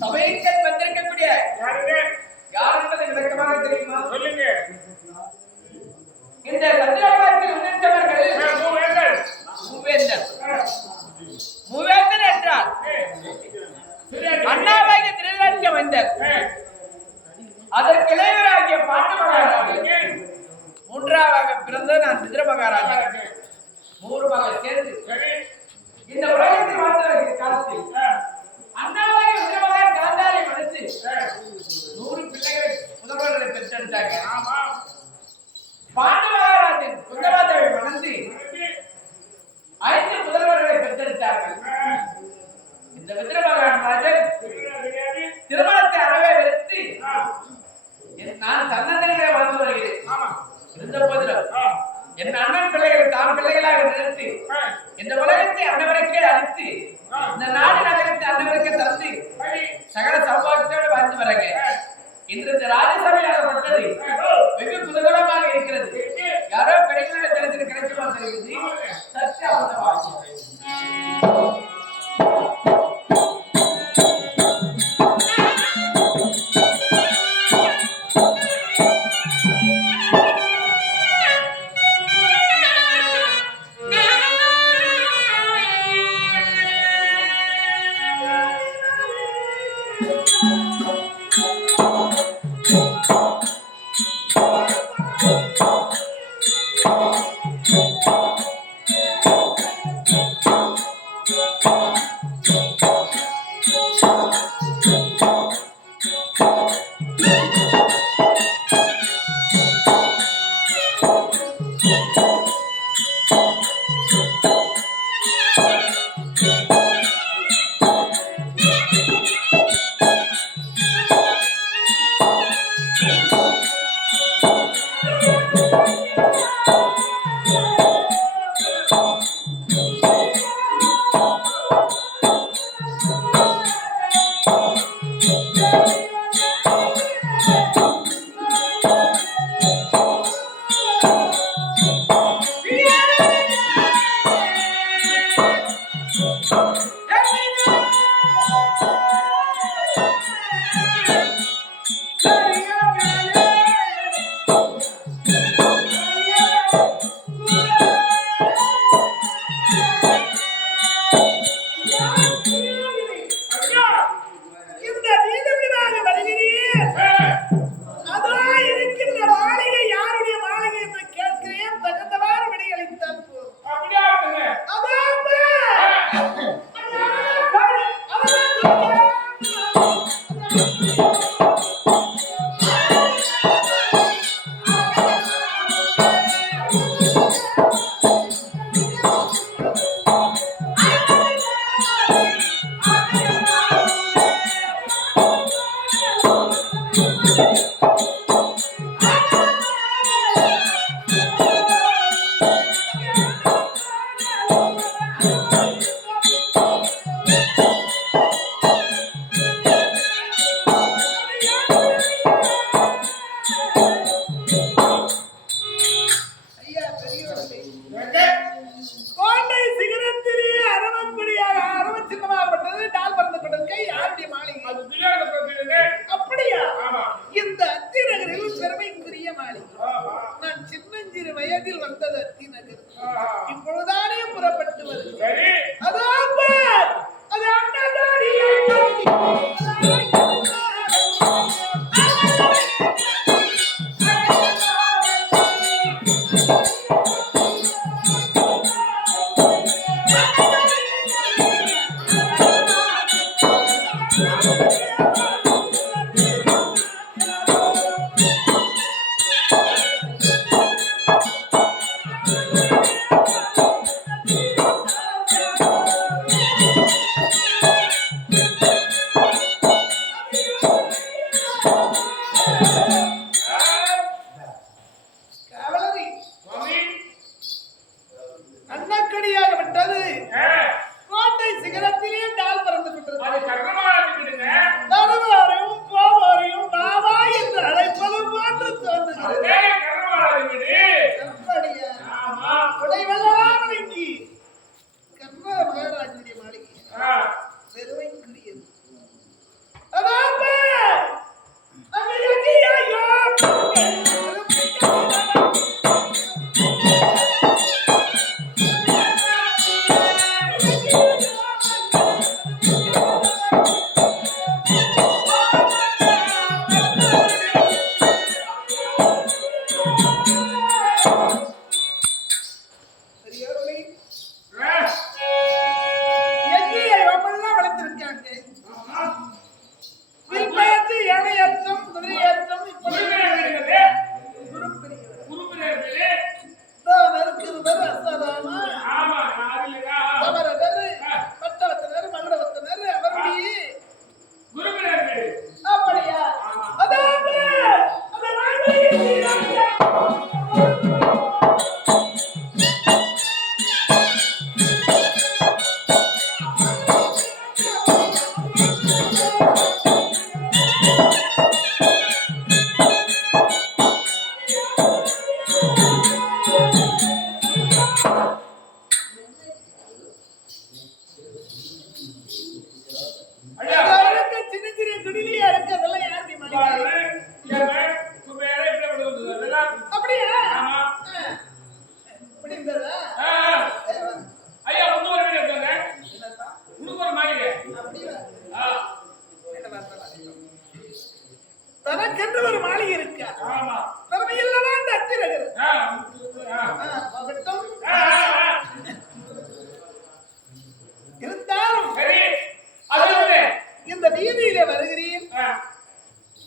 சபைக்கு வந்திருக்கக்கூடிய யார் என்பது விளக்கமாக தெரியுமா? சொல்லுங்க. இந்த சந்திரபாத்தில் உணர்ந்தவர்கள் மூவேந்தர் என்றால் அண்ணாவாகிய திருராஜ்ய வந்தர், அதற்கு இளையவராகிய பாண்டு மகாராஜர், மூன்றாவாக பிறந்த நான் சித்திர மகாராஜர், மூன்று மகள் சேர்ந்து இந்த உலகத்தில் வாழ்ந்த காலத்தில் அண்ணாவாகிய உதிரமகன் காந்தாரை மறுத்து 100 பிள்ளைகளை புதல்வர்களை பெற்றெடுத்தாங்க. பாண்டு மகாராஜன் குந்தமாதாவை மணந்து 5 புதல்வர்களை பெற்றெடுத்தார்கள். இந்த விதிரமகாராஜன் திருமணத்தை அறவே வெறுத்து நான் தன்னந்தனியாக வாழ்ந்து வருகிறேன். இருந்த போதிலும் என் அண்ணன் பிள்ளைகளை தான் பிள்ளைகளாக நிறுத்தி இந்த உலகத்தை அனைவருக்கே அழித்து இந்த நாடு நகரத்தை அனைவருக்கே தந்து சகல சௌபாகியத்தோடு வாழ்ந்து வரங்க. இன்று இந்த ராஜசபையாகப்பட்டது வெகு குதூகலமாக இருக்கிறது. யாரோ பெண்களுடைய தரிசனம் கிடைக்குமா தெரிகிறது. சற்று அவசரமாகும். அண்ணக்கடியாகப்பட்டது கோட்டை சிகரத்திலே டால் பறந்து விட்டது. அது கர்ணமானது. தனக்கென்று ஒரு மாளிகை இருக்கு. ஆமா திறமையில்லவா அந்த அத்திரகர் இருந்தாலும் இந்த வீதியிலே வருகிறேன்.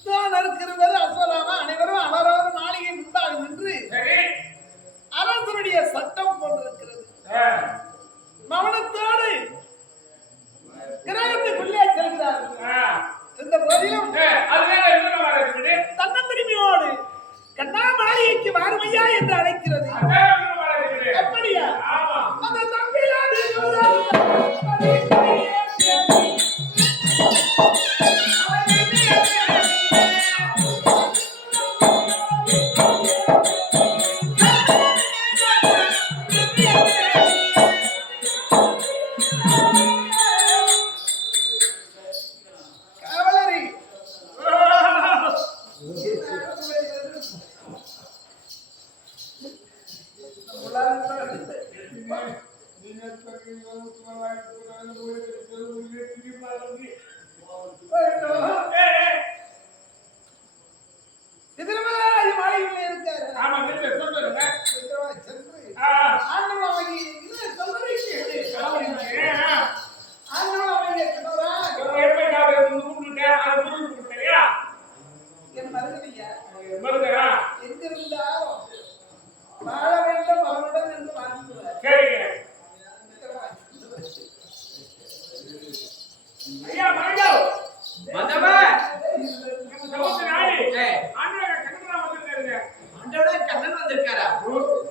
தான் இருக்கிறவர் அஸ்வலாமா அனைவரும் அவரவர் மாளிகை முன்பாக நின்று அரசனுடைய சட்டம் போன்றிருக்கிறது. மௌனத்தோடு கிரகத்துக்குள்ளே செல்கிறார்கள். இந்த போதிலும் தன்னந்தனிமையோடு கண்ணா மாளிகைக்கு வாருமையா என்று அழைக்கிறது. அப்படியா? அந்த தம்பியாடு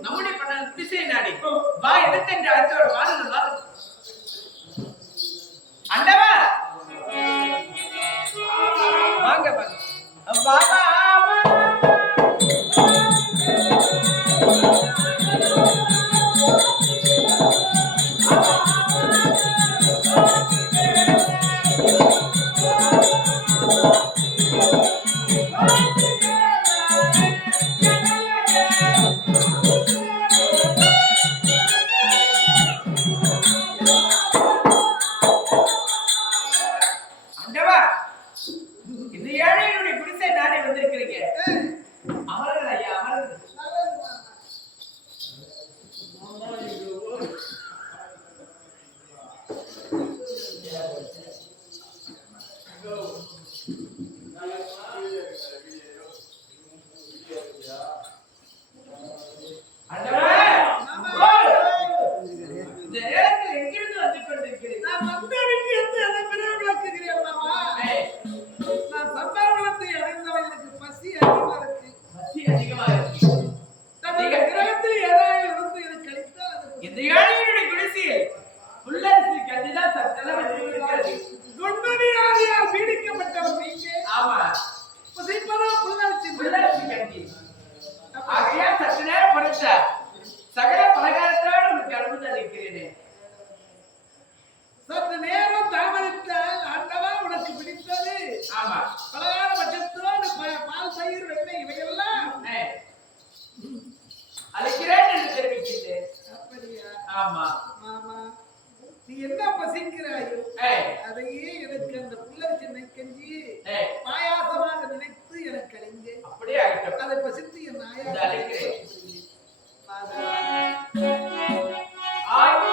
நம்முடைய பண்ண திசை நாடி வா எதிர்த்து அழைத்தோட வாருங்கள் அண்டவா வாங்க வாங்க சகல பலகாரத்தோடு உனக்கு அனுமதி அளிக்கிறேன். சற்று நேரம் தாமதித்தால் ஆண்டவா உனக்கு பிடித்தது ஆமா பலகார பட்சத்தோடு பால் தயிர் வெண்ணெய் இவையெல்லாம் அழைக்கிறேன் என்று தெரிவிக்கின்றேன். அப்படியா? ஆமா மாமா நீ என்ன பசிக்கிறாயோ அதையே எனக்கு அந்த புல்லரிசி நெய்கஞ்சி பாயாசமாக நினைத்து எனக்கு அழிங்க. அப்படியே ஆகட்டும். அதை பசித்து என் நாயா அழைக்கிறேன். ஆயா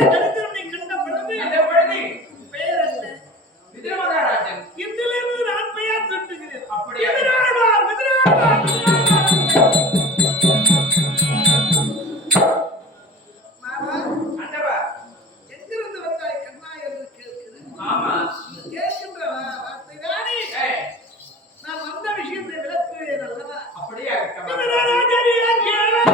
என்னுடைய தரித்திரம் நீ கண்ட பொழுது அந்த பொழுது பெயர் என்ன? விதுர மகாராஜன். இன்றிலிருந்து நான் பெயர் சுட்டுகிறேன். அப்படியா? எதிராழ்வார், எதிராழ்வார், எதிராழ்வார். மாமா, ஆண்டவா. எங்கிருந்து வந்தாய் கண்ணா என்று கேட்கிறது. ஆமா. கேட்கின்ற வார்த்தை தானே ஏய், நான் வந்த விஷயத்தை விளக்குவேன் அல்லவா? அப்படியே இருக்கமா. எதிராஜரியா கேளு.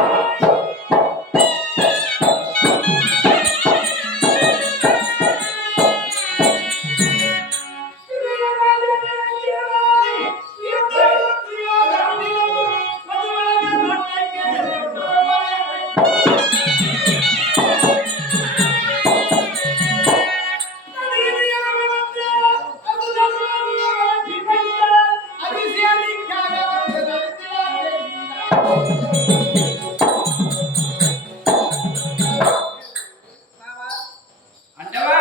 ஆண்டவா.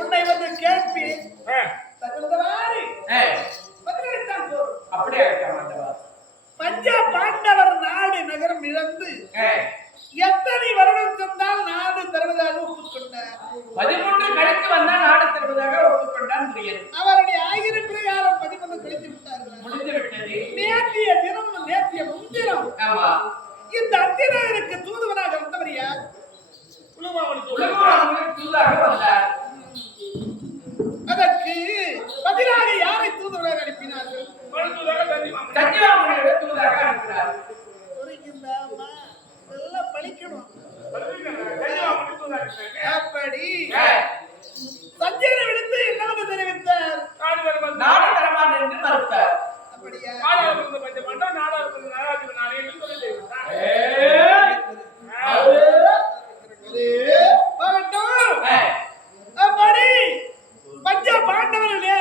உன்னை வந்து கேட்பேன் தகுந்தவாறு ஏய், பதிலளித்தான் போதும். அப்படியே இருக்கமா ஆண்டவா. பஞ்ச பாண்டவர் நாடு நகரம் இழந்து ஏய், எத்தனை வருடம் சென்றால் நாடு தருவதாக ஒப்புக்கொண்டார். 13 கழித்து வந்தா நாடு தருவதாக ஒப்புக்கொண்டான் துரியன். அவருடைய ஆயிரம் பிரகாரம் 11 கழித்து விட்டார்கள். முடிந்து விட்டது. நேற்றைய தினம் நேற்றைய முன்தினம் ஆமா. இந்த அத்தியனருக்கு தூதுவனாக வந்தவர் யார்? உலகம் தூதாக வந்தார். அதற்கு பதிலாக யாரை தூதுவராக அனுப்பினார்கள்? சத்தியவாமனியோட தூதாக அனுப்பினார். புரியுதாம்மா? இதெல்லாம் பழிக்கணும். அப்படி ஏய், சஞ்சயனை விடுத்து என்னவென்று தெரிவித்தார்? நாடு தரமான் என்று மறுத்தார். அப்படியா? ஏய், போகட்டும். ஏய், அப்படி பஞ்ச பாண்டவர்களே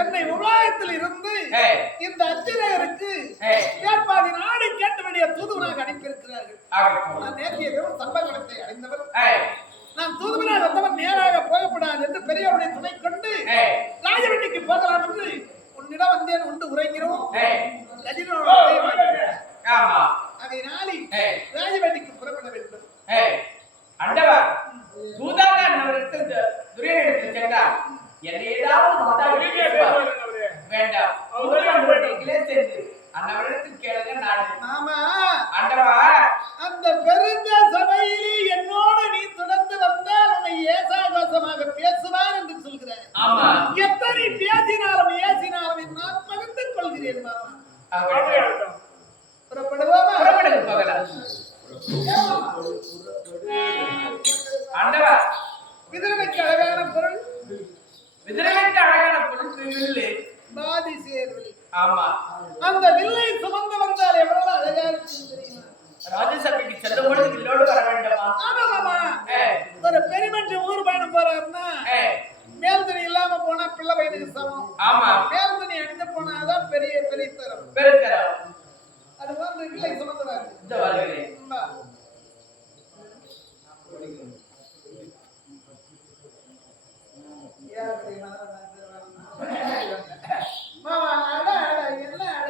என்னை உலகத்தில் இருந்து ஏய், இந்த அத்தியனருக்கு ஏய், மேற்பாதி நாடு கேட்ட வேண்டிய தூதுவனாக அனுப்பியிருக்கிறார்கள். ஆகட்டும். நான் நேற்றைய தினம் சம்பவத்தை அடைந்தவர். ஏய், நான் தூதுவனாக வந்தவன் நேராக போகக்கூடாது என்று பெரியவருடைய துணை கொண்டு ஏய், ராஜவண்டிக்கு போகலாம் என்று உன்னிடம் வந்தேன். உண்டு உரைக்கிறோம். ஏய், ஆமா. அதனாலே ஏய், ராஜவண்டிக்கு புறப்பட வேண்டும். ஏய், ஆண்டவா. தூதாக அன்னவரிடத்தில் துரியனிடத்தில் சென்றார். என்னை ஏதாவது தூதாக பேசுவார். வேண்டாம். நீங்களே சென்று அன்னவரிடத்தில் கேளுங்க. நாடு ஆமா, ஆண்டவா. அந்த பெருந்த சபையிலே என்னோடு நீ தொடர்ந்து வந்தால் உன்னை ஏசாகோசமாக பேசுவார் என்று சொல்கிறார். ஆமா. எத்தனை பேசினாலும் ஏசினாலும் நான் பகிர்ந்து கொள்கிறேன். மாமா, புறப்படுவோமா? புறப்படுங்க, போகலாம். ஆண்டவா. விதிரனுக்கு அழகான பொருள் விதிரனுக்கு அழகான பொருள் வில்லு. பாதி சேர்வில். ஆமா. அந்த வில்லை சுமந்து வந்தால் எவ்வளவு அழகா இருக்கும் தெரியுமா? ராஜசபைக்கு செல்லும் பொழுது வில்லோடு வர வேண்டுமா? ஆமா மாமா. ஏய், ஒரு பெருமனுஷன் ஊர் பயணம் போறாருன்னா ஏய், மேல் துணி இல்லாம போனா பிள்ளை பையனுக்கு சமம். ஆமா. மேல் துணி அணிந்து போனாதான் பெரிய பெரிய தரம். பெருத்தரம். அது வந்து வில்லை சுமந்துவாரு. இந்த வருகிறேன். மாமா, அட அட என்ன அட?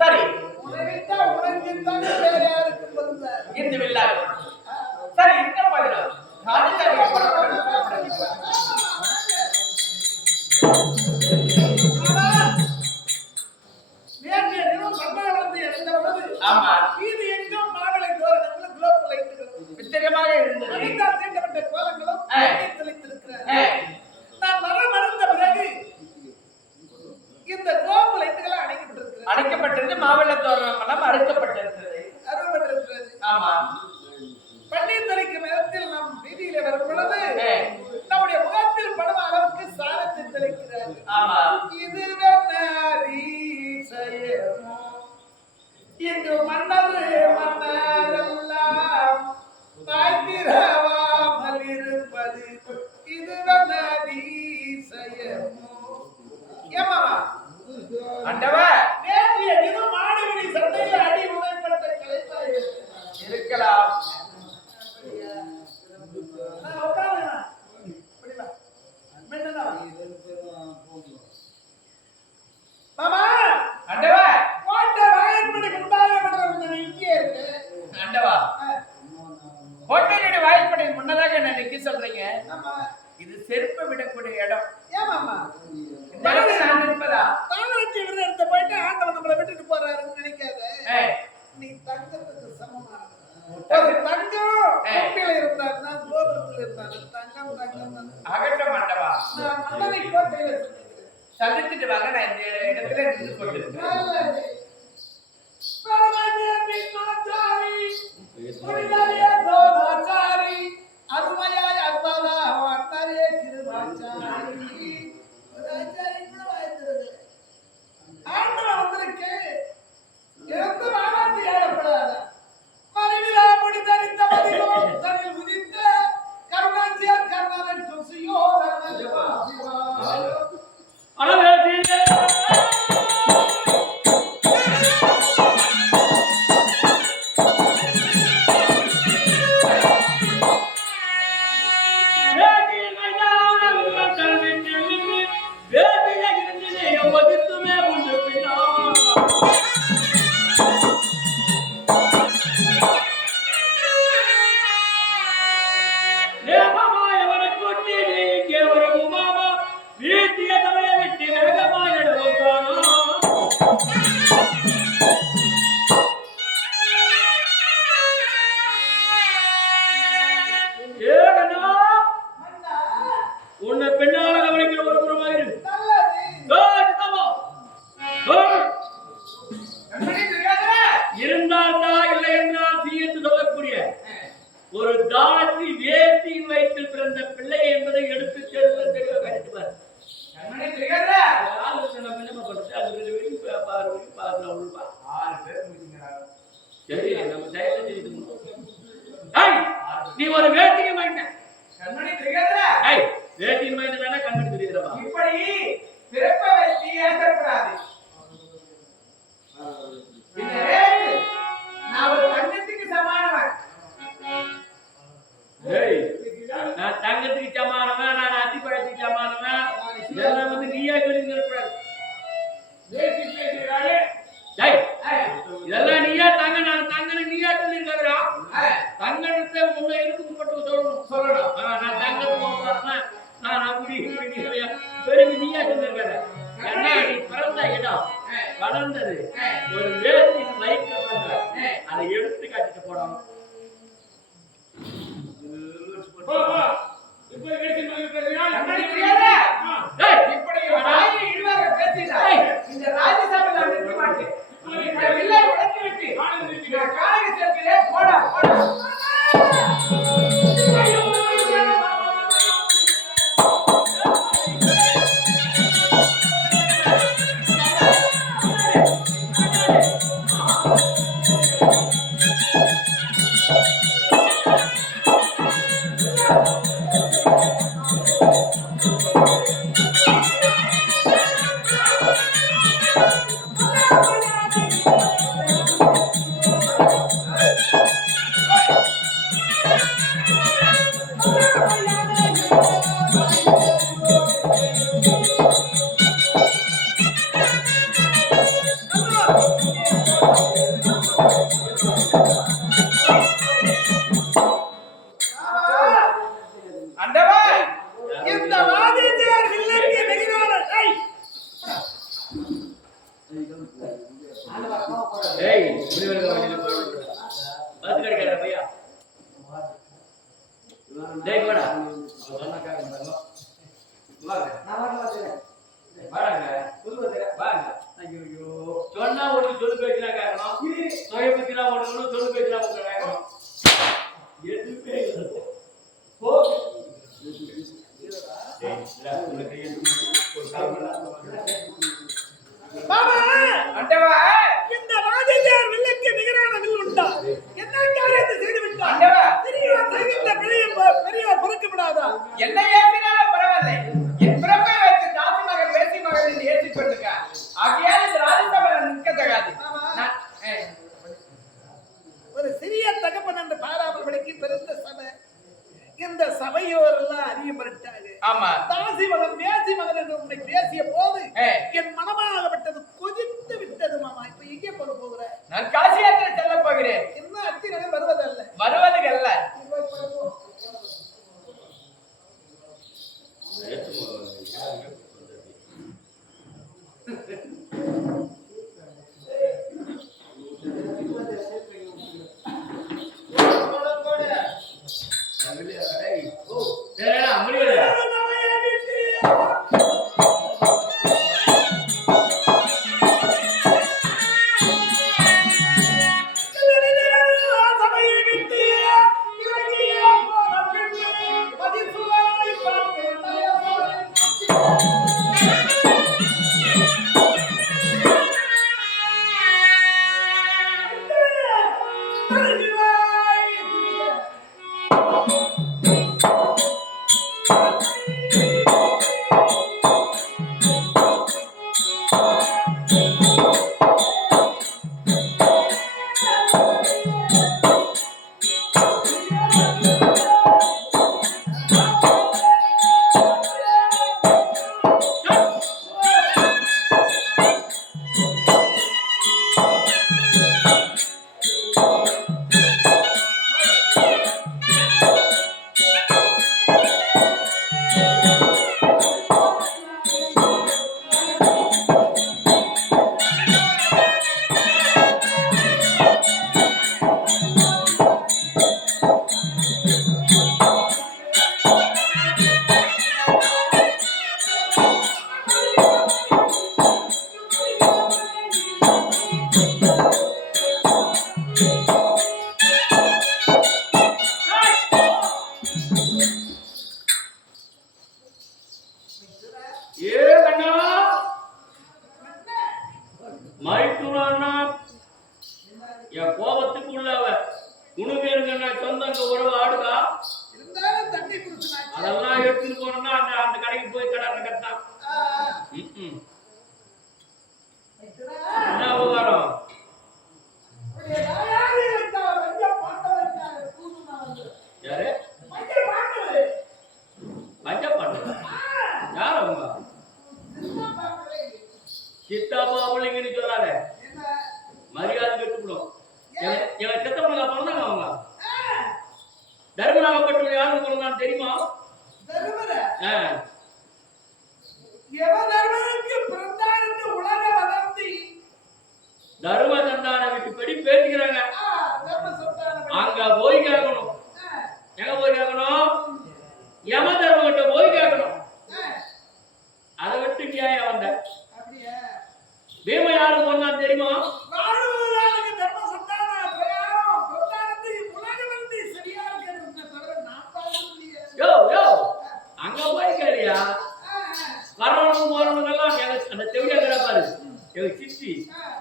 சரி, உன்னை விட்டா உனக்கு தங்க வேற யாருக்கு பொருந்த? இந்த வில்லா. சரி, இந்த பதிலும் ராஜசபைக்கு புறப்படு. நேற்றைய தினம் மன்னாளத்தை அடைந்த பொழுது ஆமா. இது எங்கும் மாவிளை தோரணங்களும் குளோப் லைட்டுகளும் வித்திரமாக இருந்தது. மனிதால் தீண்டப்பட்ட கோலங்களும் தெளித்திருக்கிறார். ஏய், நான் மரம் அடைந்த பிறகு இந்த குளோப் லைட்டுகள் அணைக்கப்பட்டிருக்கிறது. அடைக்கப்பட்டிருந்து மாவிள தோரணம் எல்லாம் அறுக்கப்பட்டிருக்கிறது. அருவப்பட்டிருக்கிறது. ஆமா. பன்னீர் தெளிக்கும் நேரத்தில் நம் வீதியிலே வரும் பொழுது ஏய், நம்முடைய முகத்தில் படும் அளவுக்கு சாரத்தை தெளிக்கிறார். ஆமா. இது அதிசயமோ இங்கு மன்னரெல்லாம் பாய்த்திரவாமல் இருப்பது இது அதிசயமோ. ஏமாமா, ஆண்டவா. நேற்றைய தினம் மாடுபிடி சண்டையில் அடி உதைப்பட்ட கலைப்பாய் இருக்கலாம். ஒரு தங்கம் கோட்டையில இருந்தாருன்னா கோபுரத்தில் இருந்தாரு. தங்கம் தங்கம் தான். அகற்ற மாட்டவா நான் மன்னரை கோட்டையில சொல்லிக்கிறேன். சந்திச்சுட்டு வாங்க. நான் இந்த இடத்துல நின்று கொண்டிருக்கேன். நல்லது. பரமதேவி நாச்சாரி, புனிதரே தோதாச்சாரி, அருமையாய் அற்பதா வந்தரே கிருபாச்சாரி. ஒரு ஆச்சாரி கூட வாழ்த்துறது. ஆண்டவன் வந்திருக்கு. எந்த மாநாட்டு ஏழப்படாத மணிவிழா முடி தரித்த மதிலும் தனில் உதித்த கருணாச்சியார் கர்ணன் துசியோ தர்மஜபா சிவா. உன்னை பெண்ணால கவனிக்கிற ஒரு புறமாக இருக்கு. இருந்தால் தான் இல்லை என்றால் தீ என்று சொல்லக்கூடிய ஒரு தாசி வேசியின் வயிற்றில் பிறந்த பிள்ளை என்பதை எடுத்து சேர்ந்து தெளிவாக கணித்துவார். நீ ஒரு வேட்டியை வாங்கின வேட்டியின் மைண்ட் வேணா கண்ணுக்கு தெரியுறவா இப்படி பிறப்பை வச்சு ஏற்றப்படாது. இந்த நேரத்தில் நான் ஒரு தங்கத்துக்கு சமானவன். நான் தங்கத்துக்கு சமானவன், நான் அத்திப்பழத்துக்கு சமானவன், இதெல்லாம் வந்து நீயா சொல்லி நிற்கக்கூடாது. இதெல்லாம் நீயா தங்க, நான் தங்கன்னு நீயா சொல்லி இருக்கிறா. தங்கத்தை முன்ன இருக்கு மட்டும் சொல்லணும். நான் தங்கத்துக்கு நான் அப்படி பெருமை நீயா சொல்லிருக்கிற. ஏன்னா நீ பிறந்த இடம் வளர்ந்தது ஒரு வேசின் வயிற்று அதை எடுத்து காட்டிட்டு போனோம். இந்த ராஜ்யசபை நான் நிற்க மாட்டேன். வில்லை உடைத்து விட்டு நான் காலைக்கு சேர்க்கிறேன். போடா போடா. சொன்னா ஒரு சொல்லு பேச்சுனா கேட்கணும், தொகை பத்தினா ஒண்ணு சொல்லு பேச்சுனா கேட்கணும். எதுவுமே இந்த ராஜேந்திரன் வில்லுக்கு நிகரான வில் உண்டா? என்ன காரியத்தை செய்து விட்டார்? பெரியவர் செய்கின்ற பெரியவர் பொறுக்கப்படாதா? என்ன ஏற்றினாலும் பரவாயில்லை. என் பிறப்பை வைத்து தாசி மகன் வேசி மகன் ஏற்றி கொண்டிருக்க. ஆகையால் இந்த ராஜ்யசபையில் நிற்கத்தகாது. ஒரு சிறிய தகப்பன் என்று பாராமல் படிக்க பெருந்த சபை. இந்த சபையோரெல்லாம் அறிய மறுத்தாங்க. ஆமா, தாசி மகன் வேசி மகன் என்று உன்னை பேசிய போது என் மனமாகப்பட்டது கொதித்து விட்டது மாமா. இப்ப எங்கே போகிற? நான் காசி யாத்திரை செல்ல போகிறேன். என்ன அத்தி நகர் வருவதல்ல, வருவதுக்கல்ல. சித்தாப்பா பிள்ளைங்கன்னு சொல்லாத, என்ன மரியாதை கட்டுப்படும். எனக்கு செத்தவனுக்கு பிறந்தாங்க அவங்க. தர்மநாகப்பட்டினம் யாருக்கு பிறந்தான்னு தெரியுமா? தருமர ஆ, எவதர்மனுக்கு பிறந்தார் என்று உலக வதந்தி. தர்ம சந்தான வீட்டுப்படி பேசிக்கிறாங்க. தர்ம சந்தானம். அங்க போய் கேட்கணும். எங்க போய் கேட்கணும்? யம தர்மகிட்ட போய் கேட்கணும். அதை விட்டு நியாயம் வந்த அப்படியே பீம யாருக்கு பிறந்தான்னு தெரியுமா? வாழ்வுக்கு தர்ம சந்தான பிரகாரம் பிறந்தார் என்று உலக வதந்தி. சரியாக கேட்கிறத தவிர நான் பாடலையே. யோ யோ அங்க போய் கேளியா? வரவனுக்கு போறவனுங்கெல்லாம் எனக்கு அந்த தெவியா கிடப்பாரு. எனக்கு சித்தி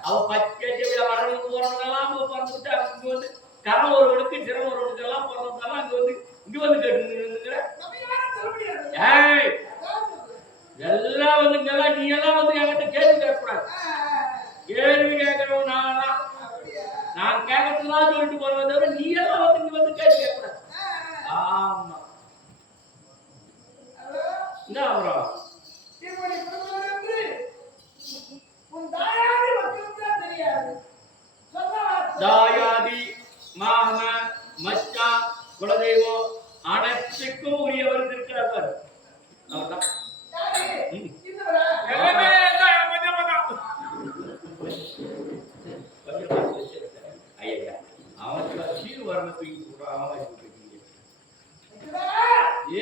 அவ பச்சை தெவியா வரவனுக்கு போறவனுங்கெல்லாம் பிறந்துட்டு இங்க வந்து கரம் ஒருவனுக்கு சிரம் ஒருவனுக்கெல்லாம் பிறந்ததெல்லாம் இங்க வந்து கேட்டுங்கிற. ஏய் எல்லாம் வந்துங்கெல்லாம் நீ எல்லாம் வந்து என்கிட்ட கேள்வி கேட்கக்கூடாது. கேள்வி கேட்கறவன் நான் கேட்கறதுலாம் சொல்லிட்டு போறவன் தவிர நீ எல்லாம் வந்து இங்க வந்து கேள்வி கேட்கக்கூடாது. ஆமா என்ன அப்புறம் தாயாதி மாம மச்சா குலதெய்வம் அனைத்துக்கும் உரியவர் இருக்கிறார். அவர்தான் ஐயா அவனுக்கு சீர் வரணும் தூக்கி போடுறான்.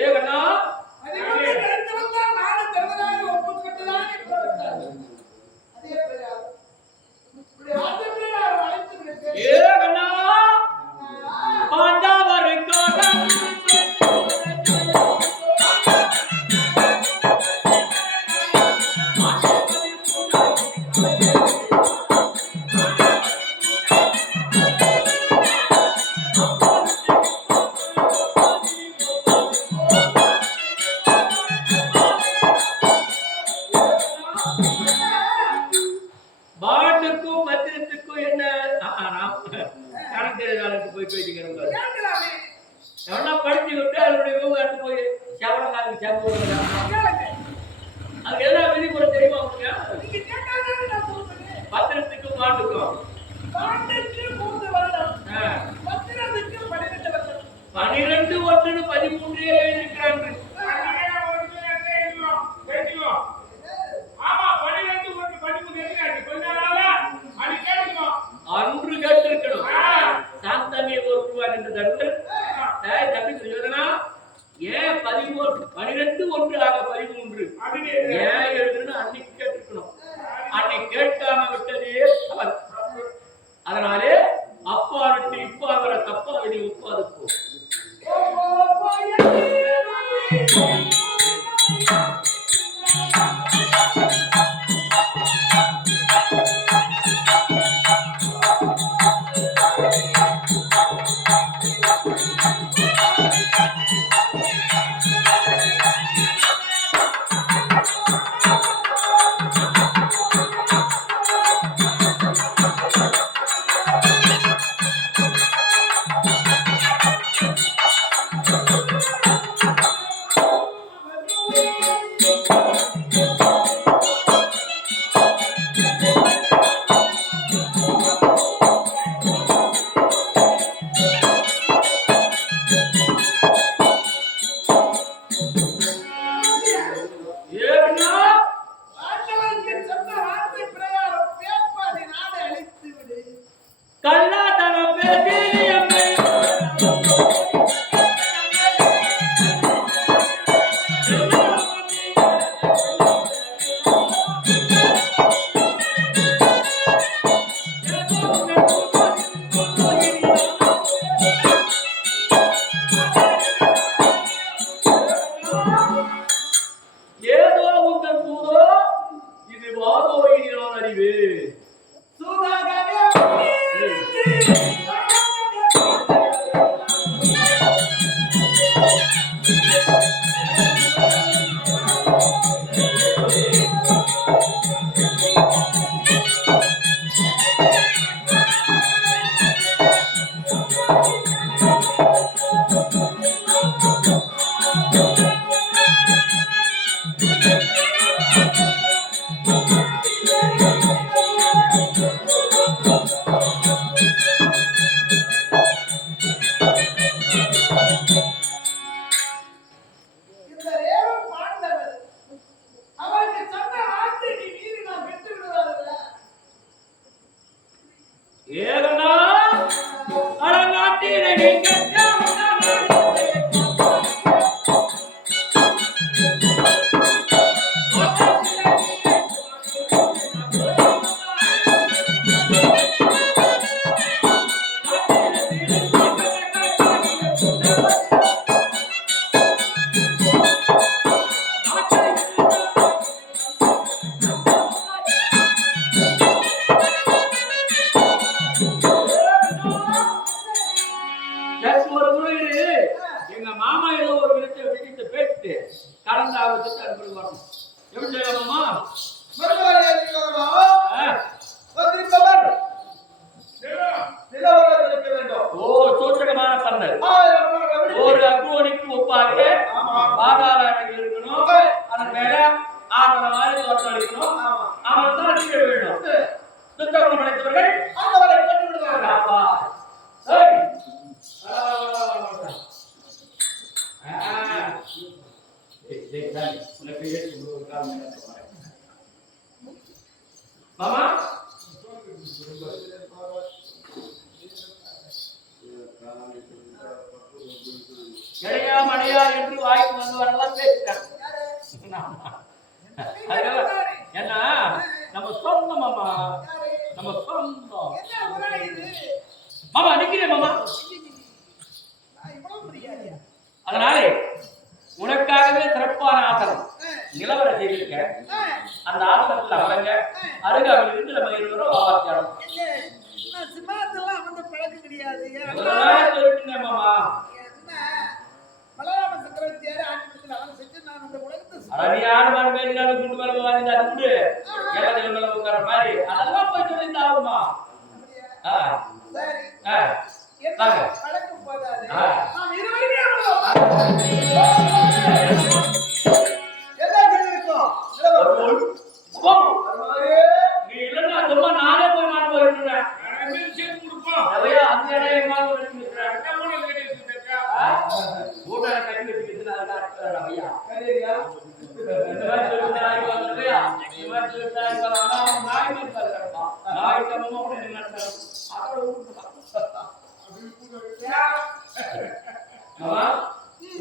ஏவனா ஏவனா பாண்டவருக்காக பாண்டுக்கும் பத்திரத்துக்கும் என்ன கணக்கு தெரியாத போய் போயிட்டு எவனா படிச்சு விட்டு அதனுடைய விவகாரத்து போய் செவனங்காலுக்கு செம்பு அதுக்கு எதனா விதிமுறை தெரியுமா உங்களுக்கு? பத்திரத்துக்கும் பாண்டுக்கும் 12 ஒன்று 13 இருக்கிறாங்க. அன்று கேட்டிருக்கணும். சாந்தமே ஒருவான் என்று தருவர் தம்பி சொல்லுவதனா ஏன் 12 ஒன்று ஆக 13 ஏன் எழுதுன்னு அன்னைக்கு கேட்டிருக்கணும். அன்னைக்கு கேட்காம விட்டதே அவர். அதனாலே அப்பா விட்டு இப்பா வர தப்பா விடி ஒப்பாது போ. இந்த ரேவம் பாண்டவர் அவருக்கு சொன்ன வார்த்தைக்கு மீறி நான் விட்டு விடுவார்கள். ஏகனா அடங்காட்டினை நீங்க எங்க மாமா ஏதோ ஒரு விஷயத்தை பேசிட்டு கலந்து ஆபத்துக்கு அனுப்பி வரணும். எப்படி செய்யலாமா? ஓ சூச்சகமான பந்தல் ஒரு அக்ரோனிக்கு ஒப்பாக பாதாள அறையில் இருக்கணும். அதன் மேல ஆதர மாதிரி தோற்றம் அளிக்கணும். அவன் தான் அடிக்க வேண்டும். சுத்தகுணம் படைத்தவர்கள் அவரை கொண்டு விடுவார்கள். மாமா எடையா மடையா என்று வாய்க்கு வந்தவரெல்லாம் பேசிட்டாங்க. ஏன்னா நம்ம சொந்தம் மாமா, நம்ம சொந்தம். மாமா நிக்கிறேன் மாமா. அதனாலே உனக்காகவே சிறப்பான ஆசனம் நிலவர செய்திருக்க. அந்த ஆசனத்தில் அமரங்க. அருகாமையில் இருந்து நம்ம இருவரும் ஆவாத்தியாடும். சிம்மாசனம்லாம் அமர்ந்த பழக்கம் கிடையாது. சொல்லிட்டுங்க மாமா. பலராம சக்கரவர்த்தியாரு ஆட்சியத்தில் அவரை செஞ்சு நான் அந்த உலகத்தை அரணியான மேலான குண்டு மேல வாங்கி அது குடு ஏழை மேல உட்கார மாதிரி அதெல்லாம் போய் சொல்லி ஆகுமா? சரி பழக்கம் போதாது. நாம் இருவருமே நீ இல்லன்னா சும்மா நானே போய் மாட்டு போயிருந்தேன். சேர்த்து கொடுப்போம். அதையா அந்த இடம் எங்காவது வச்சுருக்கேன். ஊட்டால கட்டி வச்சுக்கிட்டு ஐயா இந்த மாதிரி சொல்லிட்டு ஐயா இந்த மாதிரி சொல்லிட்டு நாய் இருக்காருப்பா. நாய் சமமா கூட நடத்தாரு.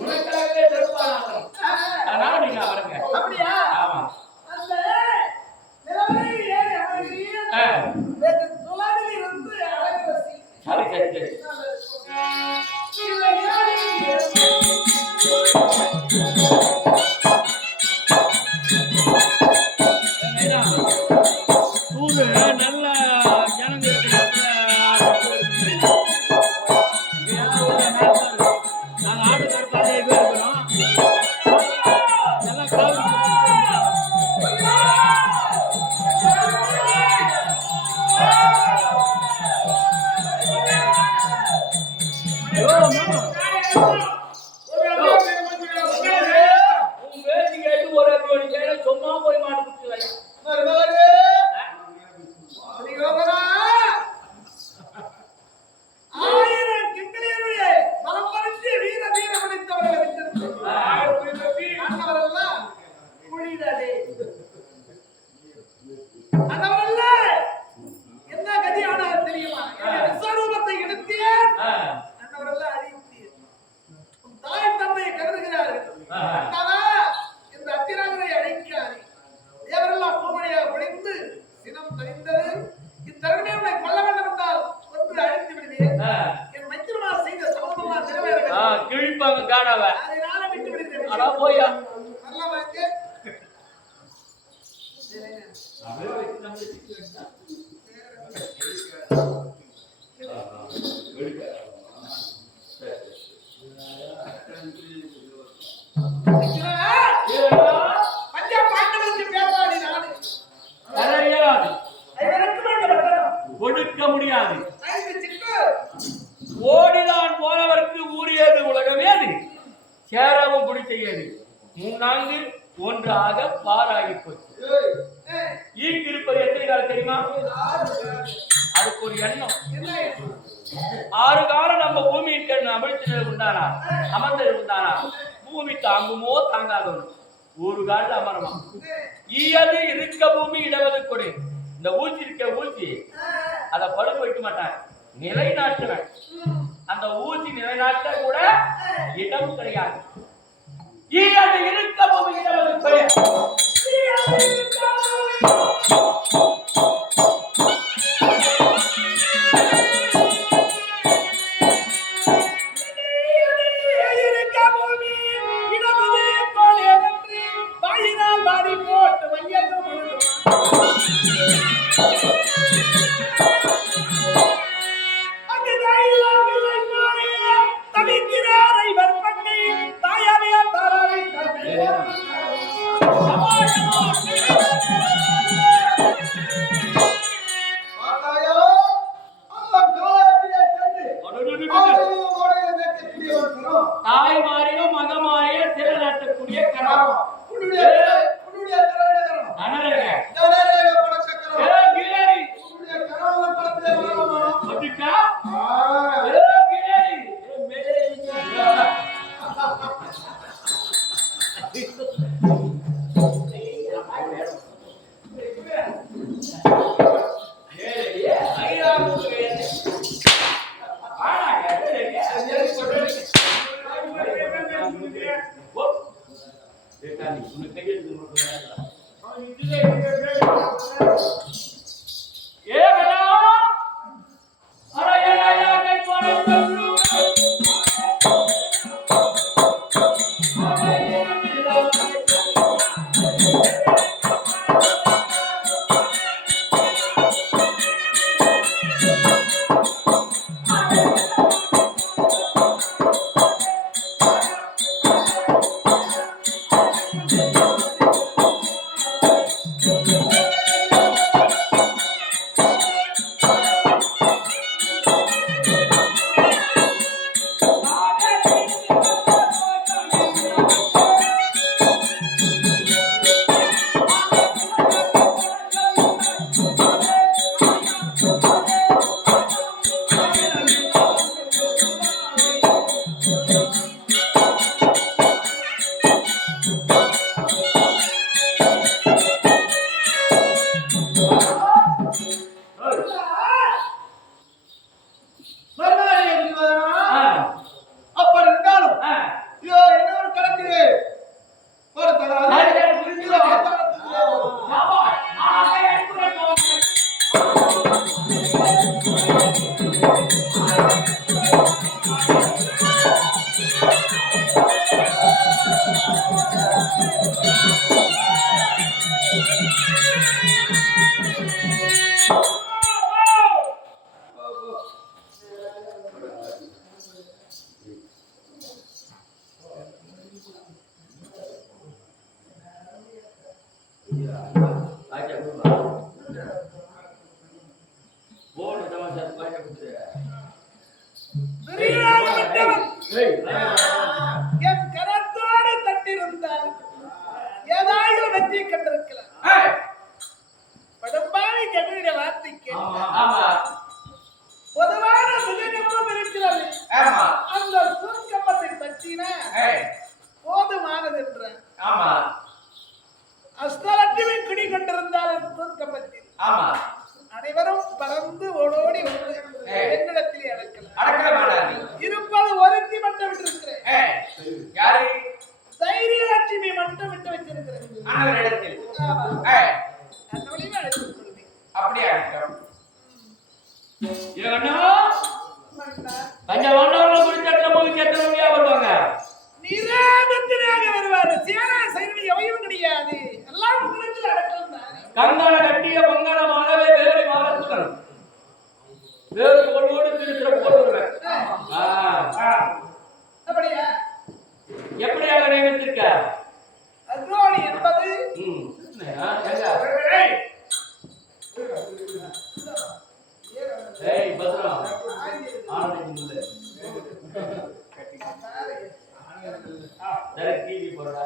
உனக்காகவே சிறப்பான அதனால நீங்க அவருங்க. அப்படியா? ஆமா. அந்த நிலவரையில் ஏறி அவர்கள் துலாவில் இருந்து அழகு வசி. சரி சரி சரி. ஊரு நல்ல ஜனங்க நாங்கள் ஆட்டுக்கார பாதையே இருக்கிறோம். நல்லா காவல் சும்மா போய் மாட்டு ஆயிரம் கிண்டலியருடைய பலம் பறித்து வீர வீர பிடித்தவர்கள் அண்ணவரெல்லாம் குளிரடே. அண்ணவரல்ல என்ன கதி ஆனார் தெரியுமா? விஸ்வரூபத்தை எடுத்தேன். அண்ணவரெல்லாம் அழித்தேன். தாய் தந்தையை கருதுகிறார்கள். அண்ணவா இந்த அத்திராகரை அழைக்காதே. தேவரெல்லாம் பூமணியாக பொழிந்து சினம் தணிந்தது. இத்தருணமே உன்னை கொல்ல வேண்டும் என்றால் ஒன்று அழைத்து விடுவேன். என் மைத்திரமா செய்த சமமெல்லாம் நிறைவேற கிழிப்பாங்க காணாவ அதனால விட்டு விடுகிறேன். ஆனா போயா நல்லா வாங்க. பஞ்சா பாண்டவருக்கு பேசாடி நாடு கொடுக்க முடியாது. ஐந்து சிட்டு ஓடிதான் போனவருக்கு ஊறியது உலகமே அது சேரவும் குடி செய்யது 3 1 ஆக பாராகி போச்சு. ஈக்கு இருப்பது தெரியுமா? அதுக்கு ஒரு எண்ணம். என்ன எண்ணம்? 6 காலம் நம்ம பூமி இருக்க அமிழ்த்து உண்டானா அமர்ந்து இருந்தானா பூமி தாங்குமோ தாங்காதோ ஒரு காலில் அமரமா. ஈயது இருக்க பூமி இடவது கொடு. இந்த ஊச்சி இருக்க ஊச்சி அதை படுக்க வைக்க மாட்டான், நிலைநாட்டுவேன். அந்த ஊசி நிலைநாட்ட கூட இடம் கிடையாது. ஈயது இருக்க பூமி இடவது கொடு. தாய் மாறியோ மக மாறியோ திறனாட்டக்கூடிய கரம். என் கரத்தோடு தட்டிருந்தால் ஏதாவது வெற்றி கண்டிருக்கலாம். படம்பாடி ஜனனுடைய வார்த்தை கேட்டார். பொதுவான சுககம்பம் இருக்கிறது, அந்த சுககம்பத்தை தட்டின போதுமானது என்ற அஷ்டலட்சுமி குடி கொண்டிருந்தால் அந்த சுககம்பத்தில் அனைவரும் பறந்து ஓடோடி வந்து என்னிடத்திலே அடக்கலாம். இருப்பது ஒருத்தி மட்டும் விட்டிருக்கிறேன். தைரிய லட்சுமி மட்டும் விட்டு வச்சிருக்கிறேன். அன்னொழிவு அழைத்துக் கொள்வேன். நிராகத்தினாக வருவார். சேனா சைவம் எவையும் கிடையாது. எல்லாம் உங்களுக்கு அடக்கம் தான். கங்காள கட்டிய பங்காளமாகவே வேறு மாதத்துடன் வேறு பொருளோடு திருச்சிற போடுவேன். அப்படியா? எப்படியாக நினைத்திருக்க? அக்ரோணி என்பது பத்ரம் ஆனந்தி டிவி போடுறா.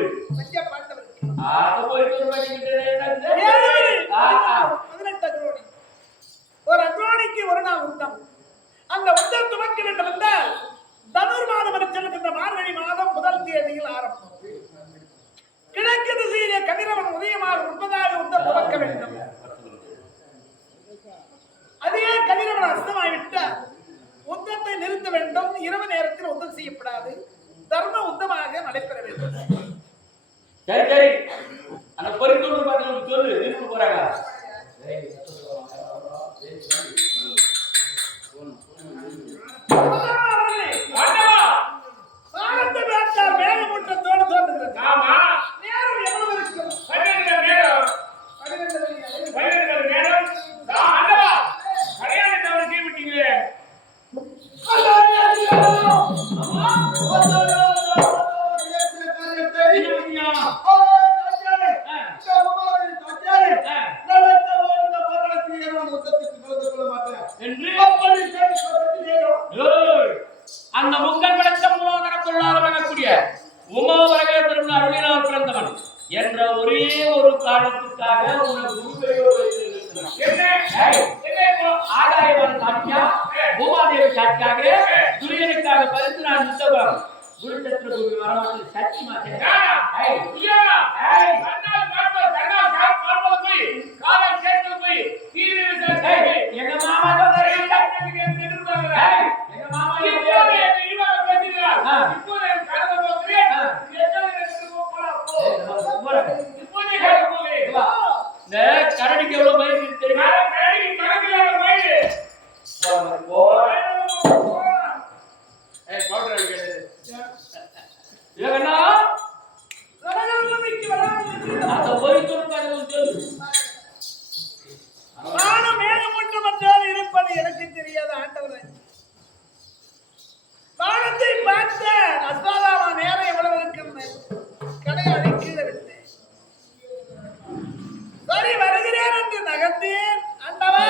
யாருக்கு? பஞ்ச பாண்டவருக்கு. ஆக போயிட்டு பண்ணிக்கிட்டு ஏழு 18 அக்ரோணி. ஒரு அக்ரோணிக்கு ஒரு நாள் உத்தம். அந்த உத்தம் துவக்க வேண்டும் என்றால் தனுர் மாதம் என்று சொல்லுகின்ற மார்கழி மாதம் முதல் தேதியில் ஆரம்பம். கிழக்கு திசையிலே கதிரவன் உதயமாக முன்பதாக உத்தம் துவக்க வேண்டும். அதே கதிரவன் அஸ்தமாகிவிட்டால் உத்தத்தை நிறுத்த வேண்டும். இரவு நேரத்தில் உத்தம் செய்யப்படாது. தர்ம உத்தமாக நடைபெற வேண்டும். சரி சரி, அந்த பொறுத்தோடு பார்த்து சொல்லு, நிறுத்த போறாங்க. மேகமூட்டத்தோடு தோன்றுகிறது. ஆமா, நேரம் எவ்வளவு இருக்கும்? 12 நேரம். 12 நேரம். ஆண்டவா, கல்யாண தவறு செய்ய விட்டீங்களே. அந்த முக்கன் படைத்த மூலவரத்துள்ளார் வரக்கூடிய உமாவரகத்தின் அருளினால் பிறந்தவன் என்ற ஒரே ஒரு காரணத்துக்காக ஆதாயமான சாட்சியா பூமாதேவி சாட்சியாக துரியனுக்காக பரிசு நான் நித்தவன் குருச்சத்திர பூமி வரமாட்டில் சக்தி மாட்டேன் எங்க மாமா கரடிக்கு எவ்வளவு மயிறு தெரியுமா? இருப்பது எனக்கு தெரியாத ஆண்டவரே. வானத்தை பார்த்த அஸ்வாதாமா நேரம் எவ்வளவு இருக்குன்னு கடையாளி கீழே விட்டேன். சரி வருகிறேன் என்று நகர்ந்தேன். ஆண்டவா,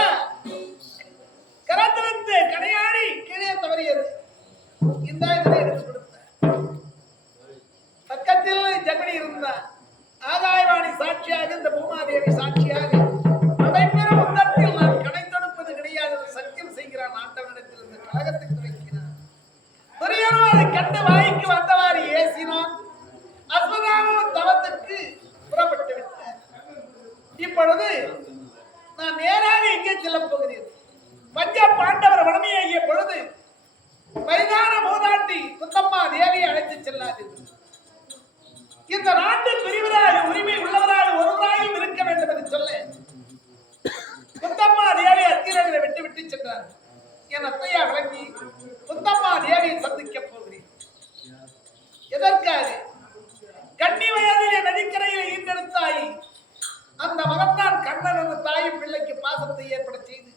கரத்திலிருந்து கடையாளி கீழே தவறியது. இந்த இதனை எடுத்து கொடுத்தேன். பக்கத்தில் ஜெகடி இருந்தான். ஆகாயவாணி சாட்சியாக, இந்த பூமாதேவி சாட்சியாக நடைபெறும் உத்தத்தில் நான் கடை தொடுப்பது கிடையாது சத்தியம் செய்கிறான். ஆண்டவனிடத்தில் இந்த கழகத்தை துவக்கினான். துரியனோ அதை கண்டு வாய்க்கு வந்தவாறு ஏசினான். அஸ்வதாமன் தவத்துக்கு புறப்பட்டு விட்டார். இப்பொழுது நான் நேராக எங்கே செல்லப் போகிறேன்? பஞ்ச பாண்டவர் வடமையாகிய பொழுது மைதான மூதாட்டி குந்தம்மா தேவியை அழைத்து செல்லாதீர்கள். இந்த நாட்டில் பிரிவராக உரிமை உள்ளவராக ஒருவராயும் இருக்க வேண்டும் என்று சொல்ல குந்தம்மா தேவி அத்திரங்களை விட்டு சென்றார். என் அத்தையா விளங்கி குந்தம்மா தேவியை சந்திக்க போகிறேன். எதற்காக? கன்னி வயதிலே நதிக்கரையில் ஈண்டெடுத்தாய் அந்த மகன்தான் கண்ணன் என்ற தாயும் பிள்ளைக்கு பாசத்தை ஏற்பட செய்து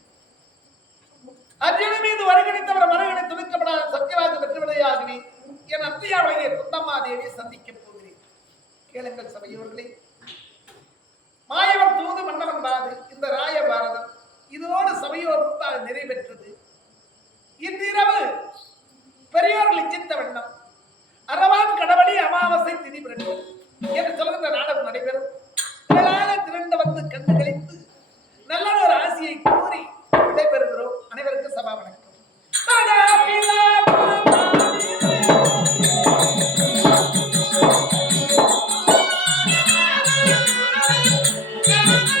அர்ஜுன மீது வருகணித்தவர் மறுகணை துணிக்கப்படாத சத்தியவாத பெற்றுவிடையாகவே என் அத்தையா விளங்கிய குந்தம்மா தேவியை சந்திக்க போகிறேன். கேளுங்கள் சபையோர்களே. மாயவன் தூது மன்னவன் பாது இந்த ராய பாரதம் இதோடு சபையோர் நிறைவேற்றது. இன்றிரவு பெரியோர்கள் இச்சித்த வண்ணம் அரவான் கடவுளி அமாவாசை திதி பிறகு என்று சொல்கின்ற நாடகம் நடைபெறும். திரண்டு வந்து கண்டு கழித்து நல்ல ஒரு ஆசையை கூறி விடைபெறுகிறோம். அனைவருக்கும் சபா வணக்கம். Yeah.